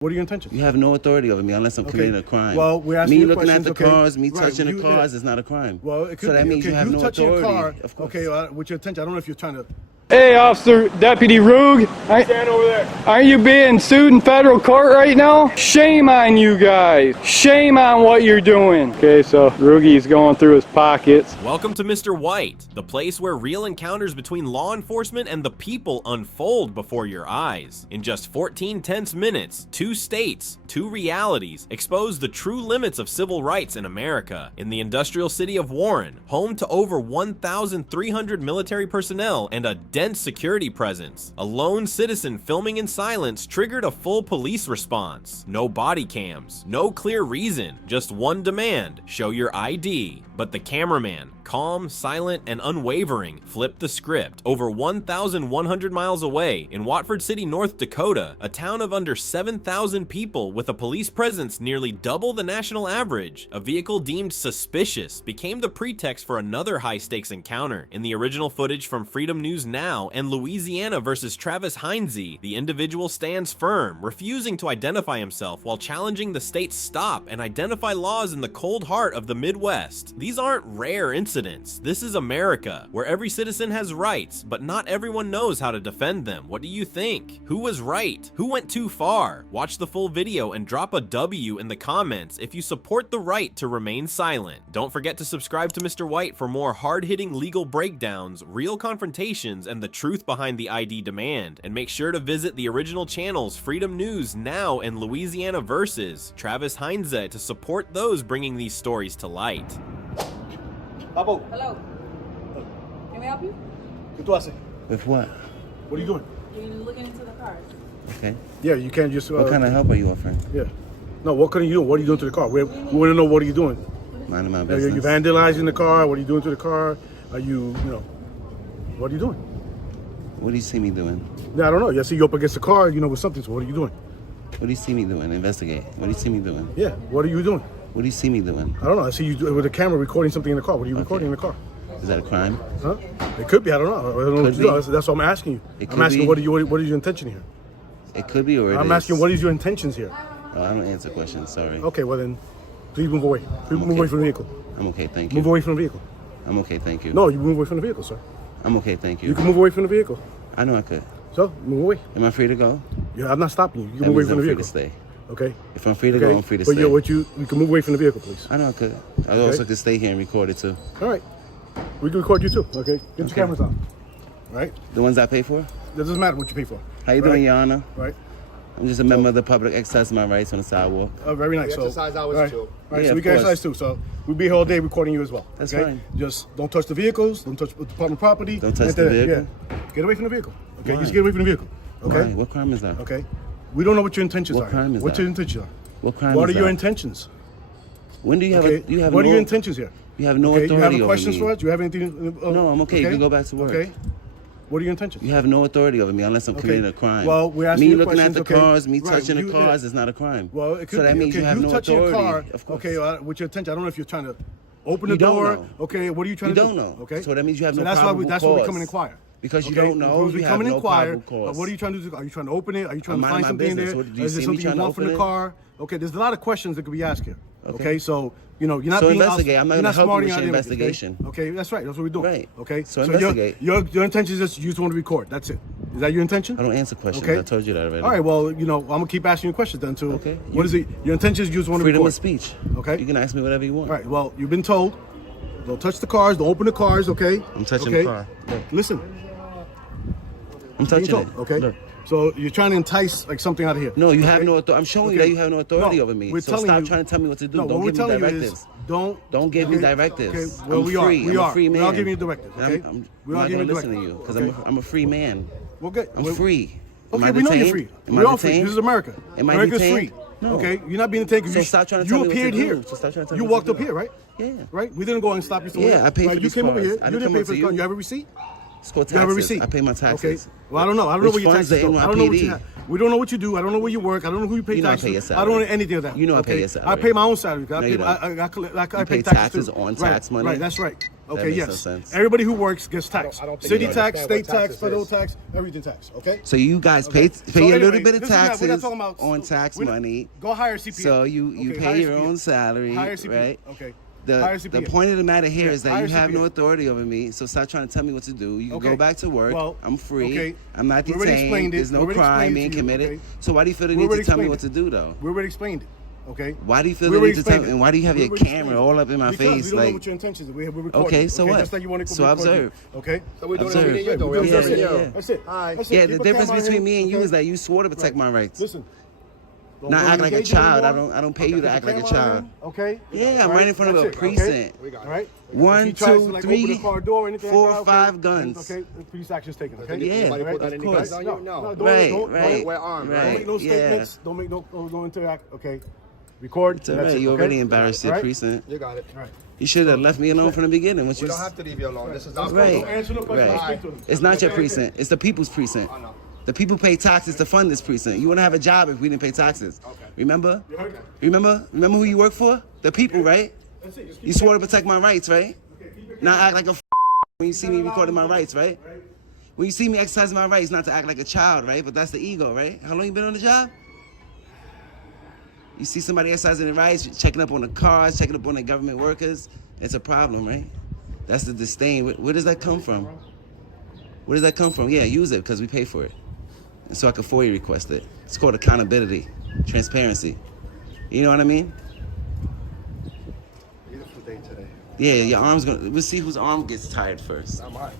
What are your intentions? You have no authority over me unless I'm committing a crime. Well, we're asking me you looking questions, at the cars, me touching the cars is not a crime. Well, it could so that be. means you have no touching authority. A car, of course. okay, with your intention. I don't know if you're trying to. Hey, Officer Deputy Rug. Stand over there. Aren't you being sued in federal court right now? Shame on you guys. Shame on what you're doing. Okay, so Rugi's going through his pockets. Welcome to Mr. White, the place where real encounters between law enforcement and the people unfold before your eyes. In just 14 tense minutes, 2 states, 2 realities expose the true limits of civil rights in America. In the industrial city of Warren, home to over 1,300 military personnel and a dense security presence, a lone citizen filming in silence triggered a full police response. No body cams, no clear reason, just one demand: show your ID. But the cameraman, calm, silent, and unwavering, flipped the script. Over 1,100 miles away, in Watford City, North Dakota, a town of under 7,000 people with a police presence nearly double the national average, a vehicle deemed suspicious became the pretext for another high-stakes encounter. In the original footage from Freedom News Now and Louisiana versus Travis Heinze, the individual stands firm, refusing to identify himself while challenging the state's stop and identify laws in the cold heart of the Midwest. These aren't rare incidents. This is America, where every citizen has rights, but not everyone knows how to defend them. What do you think? Who was right? Who went too far? Watch the full video and drop a W in the comments if you support the right to remain silent. Don't forget to subscribe to Mr. White for more hard-hitting legal breakdowns, real confrontations, and the truth behind the ID demand. And make sure to visit the original channels Freedom News Now and Louisiana versus Travis Heinze to support those bringing these stories to light. Hello. Can we help you? ¿Qué tú haces? With what? What are you doing? You're looking into the cars. Okay. Yeah, you can't just. What kind of help are you offering? Yeah. No, what can you do? What are you doing to the car? We want to know what are you doing. Minding my Are business. you vandalizing the car? What are you doing to the car? Are you, what are you doing? What do you see me doing? Yeah, I don't know. I see you up against the car, with something. So what are you doing? What do you see me doing? Investigate. What do you see me doing? Yeah. What are you doing? What do you see me doing? I don't know. I see you with a camera recording something in the car. What are you recording in the car? Is that a crime? Huh? It could be. I don't know. I don't know what you do. That's what I'm asking you. It I'm could asking be. what is your intention here? It could be or it I'm is. asking what is your intentions here? Oh, I don't answer questions. Sorry. Okay, well then, please move away. Please move away from the vehicle. I'm okay, thank you. Move away from the vehicle. I'm okay, thank you. No, you move away from the vehicle, sir. I'm okay, thank you. You can move away from the vehicle. I know I could. So, move away. Am I free to go? Yeah, I'm not stopping you. You That can move away means from the I'm free vehicle. to stay. Okay? If I'm free to Okay? go, I'm free to but stay. you can move away from the vehicle, please. I know I could. I also could stay here and record it too. All right. We can record you too, okay? Get your cameras on. Right? The ones I pay for? It doesn't matter what you pay for. How you doing, Your Honor? Right? I'm just a member of the public exercising my rights on the sidewalk. Very nice. We exercise ours right. too. Right, Yeah, so we of can course. exercise too. So we'll be here all day recording you as well. That's okay? fine. Just don't touch the vehicles. Don't touch department property. Don't touch the vehicle? Yeah. Get away from the vehicle. Okay? Why? Just get away from the vehicle. Okay? Why? What crime is that? Okay? We don't know what your intentions What are. crime is What that? your intentions are. What crime What is are your that? intentions? When do you have Okay? you have What no, are your intentions here? You have no Okay? authority You have any over questions me. for us? You have anything? No, I'm okay. You can go back to work. Okay? What are your intentions? You have no authority over me unless I'm committing a crime. Well, we're asking me you looking at questions, the okay? cars, me Right, touching the you- cars is not a crime. Well, it could so that be. means Okay, you have no touching authority. a car. Of course. Okay, with your intention, I don't know if you're trying to open the You don't door. know. Okay, what are you trying You to don't do? know. Okay, So that means you have no that's probable why that's why we cause. come and inquire. Because you Okay? don't know, Because we you come have and no inquire. probable cause. What are you trying to do? Are you trying to open it? Are you trying I'm to find minding my something in there? business. What, do you Is see there me something you trying to want from the open it? car? Okay, there's a lot of questions that could be asked here. Okay. Okay, so you're not So being investigate. I'm not you're gonna help you smarting with out your anything, okay? investigation. Okay, that's right. That's what we're doing. Right. Okay, So investigate. Your intention is just you just want to record. That's it. Is that your intention? I don't answer questions. Okay. I told you that already. All right, well, I'm gonna keep asking you questions then too. Okay. What is it? Your intention is you just want to Freedom record. of speech. Okay. You can ask me whatever you want. All right. Well, you've been told. Don't touch the cars. Don't open the cars. Okay. I'm touching okay? the car. Look. Listen. I'm Being touching told, it. okay. Look. So you're trying to entice something out of here. No, you okay? have no authority. I'm showing you Okay. that you have no authority No, over me. we're So telling stop you- trying to tell me what to do. No, what Don't we're give me telling you directives. is don't give me okay, directives. Okay. Well, I'm we free. are. We I'm are. a free man. We are giving you directives. And Okay. I'm we not are giving gonna you listen to directives. you because okay. I'm a free man. Well, good. I'm free. Am Okay, I we know you're detained? free. Am We're I all free. detained? This is America. Am I America's detained? free. No. Okay, you're not being detained because So stop trying to tell you me what to appeared do. here. So stop trying to tell me You what to walked up do. here, right? Yeah. Right. We didn't go and stop you somewhere. Yeah, I paid for You these came over cars. here. I You didn't didn't come pay up for to the car. you. You have a receipt? It's called You have a taxes. receipt. I pay my taxes. Okay. Well, I don't know. I don't know Which where your funds the taxes go. I don't know what you NYPD? have. We don't know what you do. I don't know where you work. I don't know who you pay You know I taxes. pay your I don't know salary. anything of that. You know I pay okay? your salary. I pay my own salary. No, you don't. I You pay pay taxes taxes too. on Right, tax money? Right, that's right. Okay, makes no yes. sense. Everybody who works gets taxed. I don't think City you tax, understand state what tax, taxes federal is. tax, everything tax. Okay. So you guys Okay. pay So a little anyway, bit of this is not- we're not taxes talking about- on tax we're not- money. Go hire CPA. So you Okay, hire pay your CPA. own salary, Hire CPA. right? Okay. The, Hire the CPA. point of the matter here Yeah, is that hire you have no CPA. authority over me, so stop trying to tell me what to do. You can Okay. go back to work. Well, I'm free. okay. I'm not We already explained detained. it. There's no We already crime explained being to you, committed. okay? So why do you feel the We need to already tell me explained what to it. do, though? We already explained it. Okay. Why do you feel We the already need to tell explained me? it. And why do you have We your already camera explained all up in my because face? we don't know Like, what your intentions are. We're recording. Okay, so what? Just like you want to So record you. observe. Okay. So we're doing Observe. everything you're doing. We're Yeah, that's it. yeah. That's it. Hi. That's it. yeah, Keep the a difference camera between on me and him, you okay? is that you swore to protect my rights. Listen. Don't Not go act like a engage in child. anymore. I don't pay you to act like a Keep the camera child. on him, Okay. Yeah, I'm Right? right in front of That's a it, okay? precinct. We got it. All right. One, If he tries two, to, like, three, open the car door or anything 4, like that, 5 okay, guns. Okay, police action's taken. Okay. Yeah, Anybody put that of any course. guns on you? No. don't, Right, don't, right. We're armed, right. Don't make no Yeah. statements. Don't interact. Okay. Record. It's all that's right. it, You okay? already embarrassed your All right? precinct. You got it. All right. You should have left me alone from the beginning. What We you don't have to leave you alone. This is our Right. Don't answer no questions. Right. Speak to them. It's not your Okay? precinct. It's the people's precinct. I know. The people pay taxes to fund this precinct. You wouldn't have a job if we didn't pay taxes. Okay. Remember? You heard? Remember who you work for? The people, right? That's it. Just keep You swore to protect my rights, right? Okay, keep your Not act like a when you see me recording my rights, right? When you see me exercising my rights, not to act like a child, right? But that's the ego, right? How long you been on the job? You see somebody exercising their rights, checking up on the cars, checking up on the government workers. It's a problem, right? That's the disdain. Where does that come from? Where does that come from? Yeah, use it because we pay for it. And so I can FOIA request it. It's called accountability, transparency. You know what I mean? Beautiful day today. Yeah, your arm's gonna. We'll see whose arm gets tired first. Not mine.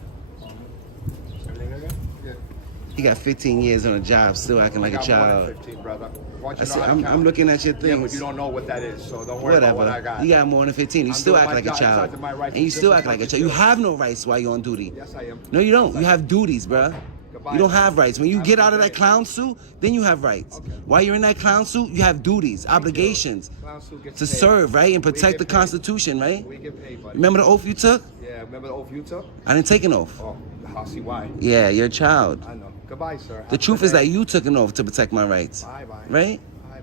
Everything okay? Yeah. He got 15 years on a job, still acting like a I got more child. than 15, brother. Want I you to said, know how to I'm count. looking at your Yeah, but things. you don't know what that is, so don't worry about what I got. You got more than 15. You I'm still doing act my like a job, child. exercising my rights And you just still as act like a much child. as You you. have no rights while you're on duty. Yes, I am. No, you don't. You have duties, bruh. Goodbye. You don't have rights. When you Have get a out of good that day. clown suit, then you have rights. Okay. While you're in that clown suit, you have duties, obligations Clown suit gets to paid. serve, right? And We protect the get paid. Constitution, right? We get paid, buddy. Remember the oath you took? Yeah, remember the oath you took? I didn't take an oath. Oh, I see why. Yeah, you're a child. I know. Goodbye, sir. Have The a truth good is that day. you took an oath to protect my rights. Bye-bye. Right? Bye-bye.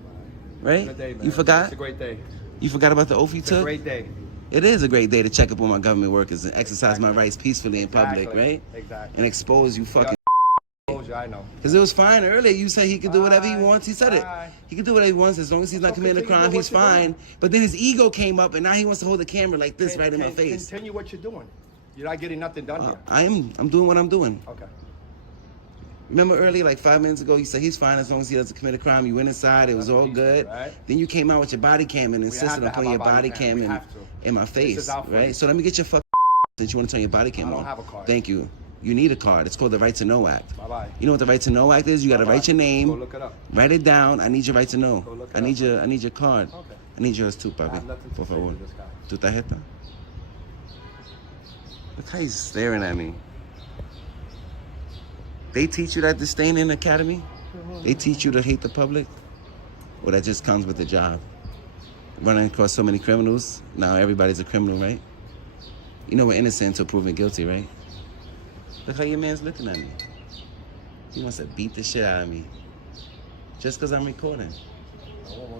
Right? Good day, man. You forgot? It's a great day. You forgot about the oath you It's a took? great day. It is a great day to check up on my government workers and exercise my Exactly. rights peacefully in public, Exactly. right? Exactly. And expose you fucking. Told you, I know. Because it was fine earlier. You said he could do whatever he Bye. wants. He said it. Bye. He could do whatever he wants as long as he's not So committing a continue crime. doing He's what you're fine. doing. But then his ego came up, and now he wants to hold the camera like this right in my face. Continue what you're doing. You're not getting nothing done here. I'm doing what I'm doing. Okay. Remember earlier, like 5 minutes ago, you said he's fine as long as he doesn't commit a crime. You went inside, it was That's what all he good. said, right? Then you came out with your body cam and have insisted to on have putting our your body body cam. cam We in, have to. in my This face, is our right? footage. So let me get your since you want to turn your body cam I don't on. have a card. Thank you. You need a card. It's called the Right to Know Act. Bye-bye. You know what the Right to Know Act is? You got to Bye-bye. write your name, Go look it up. write it down. I need your right to know. Go look it I up. need your card. Okay. I need yours too, I papi. have nothing to Por say favor. to this guy. Tu tarjeta. Look how he's staring at me. They teach you that disdain in the academy? They teach you to hate the public? Or that just comes with the job? Running across so many criminals, now everybody's a criminal, right? You know we're innocent until proven guilty, right? Look how your man's looking at me. He wants to beat the shit out of me. Just because I'm recording.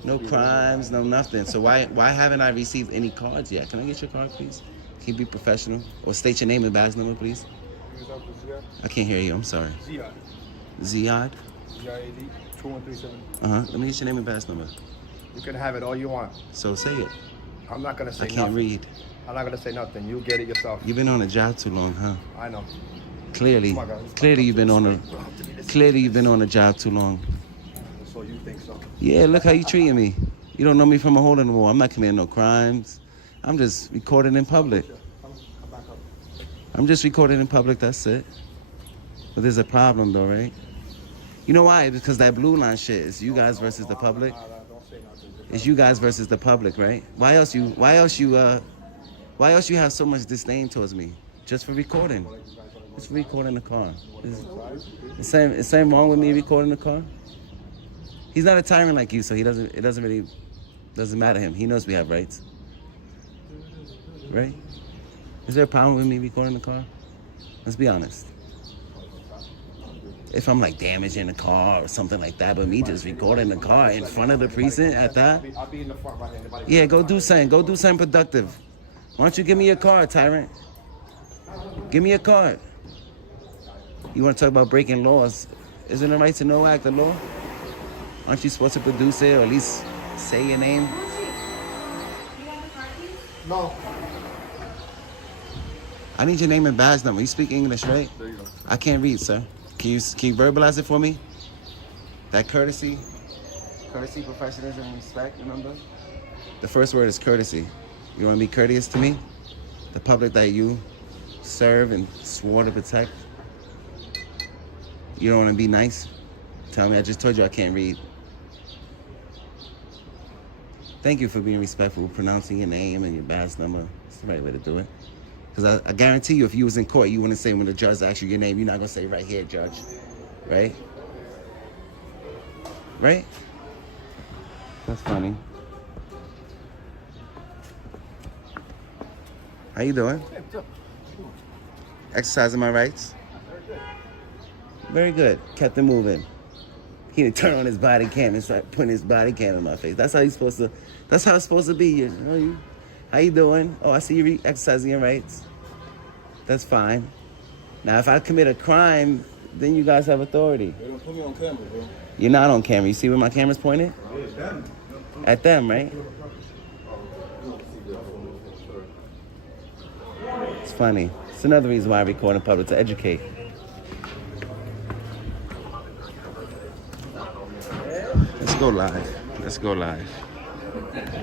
No crimes, no nothing. So why haven't I received any cards yet? Can I get your card, please? Can you be professional? Or state your name and badge number, please? I can't hear you, I'm sorry. Ziad. Ziad? Z-I-A-D 2137. Let me get your name and badge number. You can have it all you want. So say it. I'm not gonna say I can't nothing. read. I'm not gonna say nothing. You get it yourself. You've been on a job too long, huh? I know. Clearly. Oh my God, it's Clearly not you've been on a clearly you've been on a job too long. So you think so? Yeah, look how you treating me. You don't know me from a hole in the wall. I'm not committing no crimes. I'm just recording in public. Come back up. I'm just recording in public, that's it. But there's a problem though, right? You know why? Because that blue line shit is you guys versus the public. Don't say nothing. It's you guys versus the public, right? Why else you have so much disdain towards me? Just for recording. Just for recording the car. Is same wrong with me recording the car? He's not a tyrant like you, so it doesn't matter to him. He knows we have rights. Right? Is there a problem with me recording the car? Let's be honest. if I'm like damaging the car or something like that, but me just recording the car in front of the precinct at that. I'll be in the front right here. Anybody Yeah, go do something. Go do something productive. Why don't you give me your card, Tyrant? Give me your card. You want to talk about breaking laws? Isn't it right to know act the law? Aren't you supposed to produce it or at least say your name? No. I need your name and badge number. You speak English, right? There you go. I can't read, sir. Can you verbalize it for me? That courtesy, professionalism, and respect, remember? The first word is courtesy. You want to be courteous to me? The public that you serve and swore to protect? You don't want to be nice? Tell me, I just told you I can't read. Thank you for being respectful, pronouncing your name and your badge number. It's the right way to do it. Because I guarantee you, if you was in court, you wouldn't say when the judge asks you your name, you're not going to say right here, judge. Right? Right? That's funny. How you doing? Exercising my rights? Very good. Kept it moving. He didn't turn on his body cam and start putting his body cam in my face. That's how it's supposed to be. You know, how you doing? Oh, I see you exercising your rights. That's fine. Now, if I commit a crime, then you guys have authority. They don't put me on camera, bro. You're not on camera. You see where my camera's pointed? At them, right? It's funny. It's another reason why I record in public, to educate. Let's go live. Let's go live.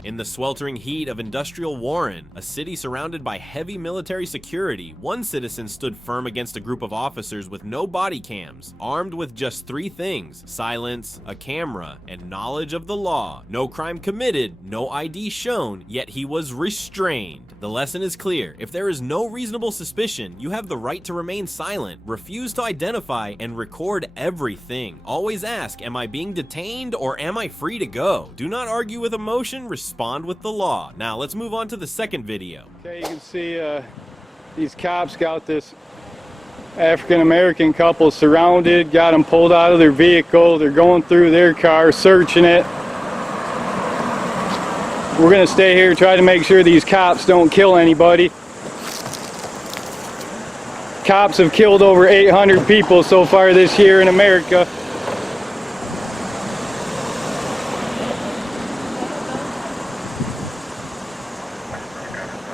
In the sweltering heat of industrial Warren, a city surrounded by heavy military security, one citizen stood firm against a group of officers with no body cams, armed with just 3 things: silence, a camera, and knowledge of the law. No crime committed, no ID shown, yet he was restrained. The lesson is clear. If there is no reasonable suspicion, you have the right to remain silent, refuse to identify, and record everything. Always ask, am I being detained or am I free to go? Do not argue with emotion, respond with the law. Now let's move on to the second video. Okay, you can see these cops got this African-American couple surrounded, got them pulled out of their vehicle. They're going through their car, searching it. We're gonna stay here, try to make sure these cops don't kill anybody. Cops have killed over 800 people so far this year in America.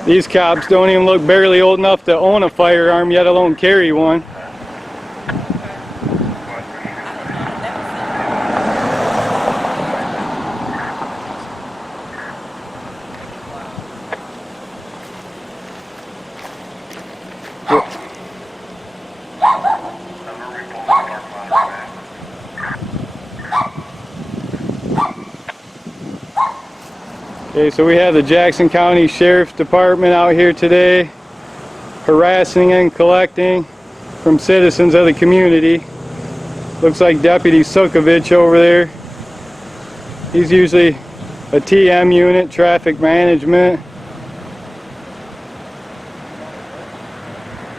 These cops don't even look barely old enough to own a firearm, yet alone carry one. Okay, so we have the Jackson County Sheriff's Department out here today, harassing and collecting from citizens of the community. Looks like Deputy Sukovich over there. He's usually a TM unit, traffic management.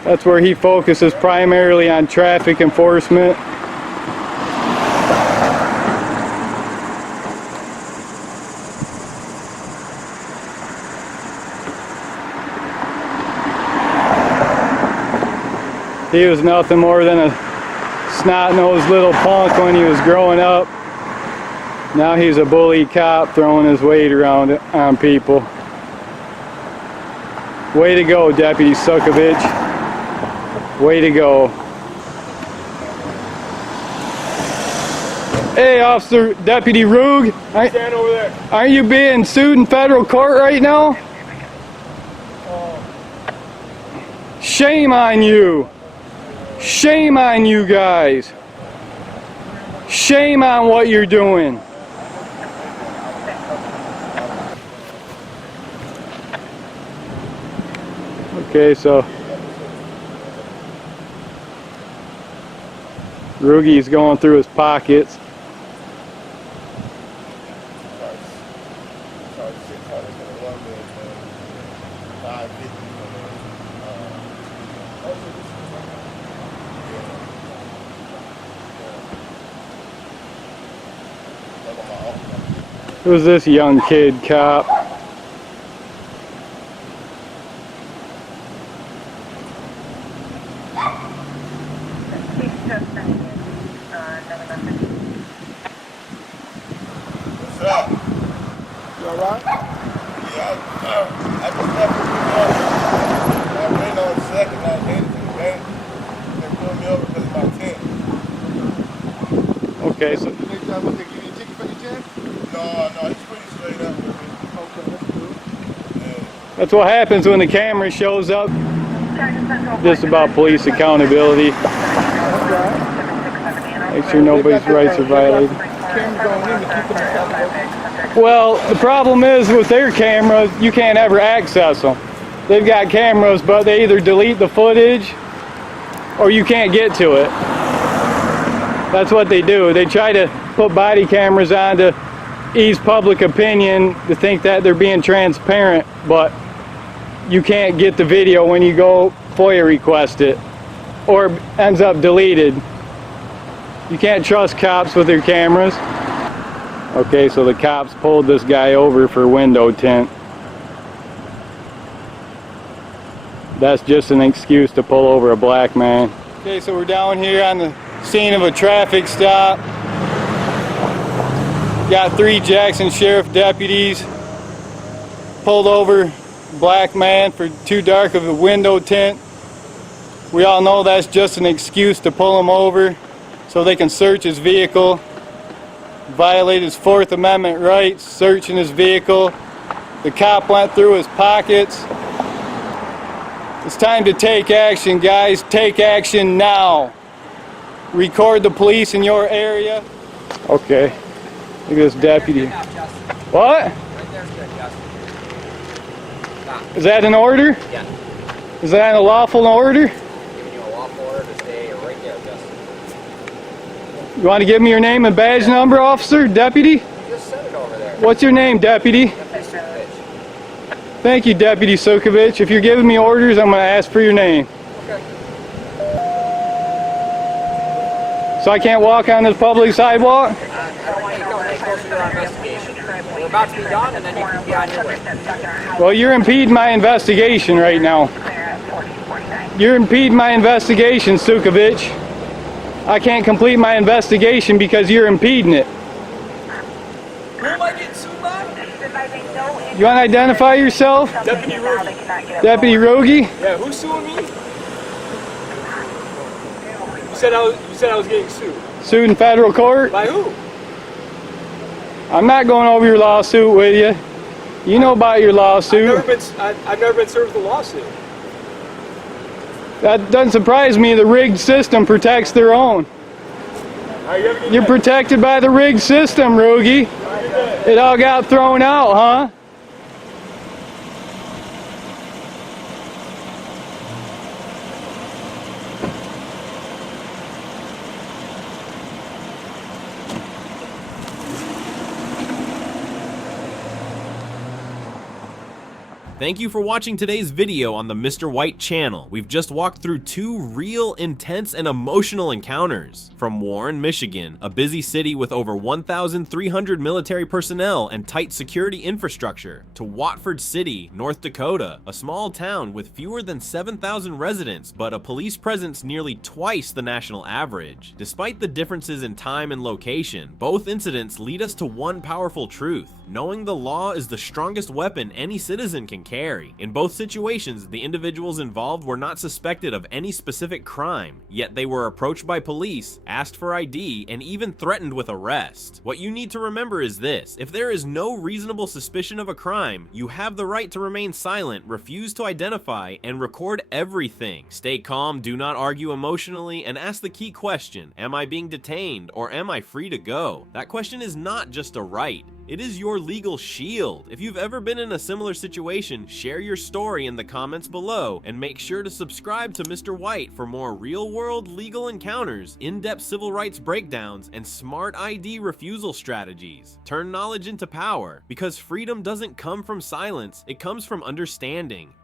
That's where he focuses primarily on traffic enforcement. He was nothing more than a snot-nosed little punk when he was growing up. Now he's a bully cop throwing his weight around on people. Way to go, Deputy Sukovich. Way to go. Hey, Officer Deputy Rug. Stand over there. Aren't you being sued in federal court right now? Shame on you. Shame on you guys. Shame on what you're doing. Okay, so Rugi's going through his pockets. on my office. Who's this young kid cop? What's up? You alright? Yeah, I just left with you there. I waited on a second, I made it to the bank. They pulled me over because of my tent. Okay, so You need a ticket for your tent? No, he's pretty straight up with me. Okay, that's good. Yeah. that's what happens when the camera shows up. Just about police accountability. Make sure nobody's rights are violated. Well, the problem is with their cameras, you can't ever access them. They've got cameras, but they either delete the footage or you can't get to it. That's what they do. They try to put body cameras on to ease public opinion, to think that they're being transparent, but you can't get the video when you go FOIA request it, or it ends up deleted. You can't trust cops with their cameras. Okay, so the cops pulled this guy over for window tint. That's just an excuse to pull over a black man. Okay, so we're down here on the scene of a traffic stop. Got 3 Jackson Sheriff deputies. Pulled over black man for too dark of a window tint. We all know that's just an excuse to pull him over so they can search his vehicle. Violate his 4th Amendment rights, searching his vehicle. The cop went through his pockets. It's time to take action, guys. Take action now. Record the police in your area. Okay. Look at this deputy. What? Is that an order? Yeah. Is that a lawful order? Giving you a lawful order to stay right there, Justin. You want to give me your name and badge number, officer? Deputy? You just said it over there. What's your name, deputy? Thank you, Deputy Sukovich. If you're giving me orders, I'm going to ask for your name. Okay. So I can't walk on this public sidewalk? I don't want you to go any closer to our investigation. We're about to be done, and then you can be on your way. Well, you're impeding my investigation right now. You're impeding my investigation, Sukovich. I can't complete my investigation because you're impeding it. Who am I getting sued by? You want to identify yourself? Deputy Rogie. Deputy Rogie? Yeah, who's suing me? You said I was getting sued. Sued in federal court? By who? I'm not going over your lawsuit with you. You know about your lawsuit. I've never been served with a lawsuit. That doesn't surprise me. The rigged system protects their own. You're protected by the rigged system, Rogie. It all got thrown out, huh? Thank you for watching today's video on the Mr. White channel. We've just walked through 2 real, intense, and emotional encounters. From Warren, Michigan, a busy city with over 1,300 military personnel and tight security infrastructure, to Watford City, North Dakota, a small town with fewer than 7,000 residents, but a police presence nearly twice the national average. Despite the differences in time and location, both incidents lead us to one powerful truth: knowing the law is the strongest weapon any citizen can carry. In both situations, the individuals involved were not suspected of any specific crime, yet they were approached by police, asked for ID, and even threatened with arrest. What you need to remember is this: if there is no reasonable suspicion of a crime, you have the right to remain silent, refuse to identify, and record everything. Stay calm, do not argue emotionally, and ask the key question: am I being detained, or am I free to go? That question is not just a right. It is your legal shield. If you've ever been in a similar situation, share your story in the comments below, and make sure to subscribe to Mr. White for more real-world legal encounters, in-depth civil rights breakdowns, and smart ID refusal strategies. Turn knowledge into power, because freedom doesn't come from silence, it comes from understanding.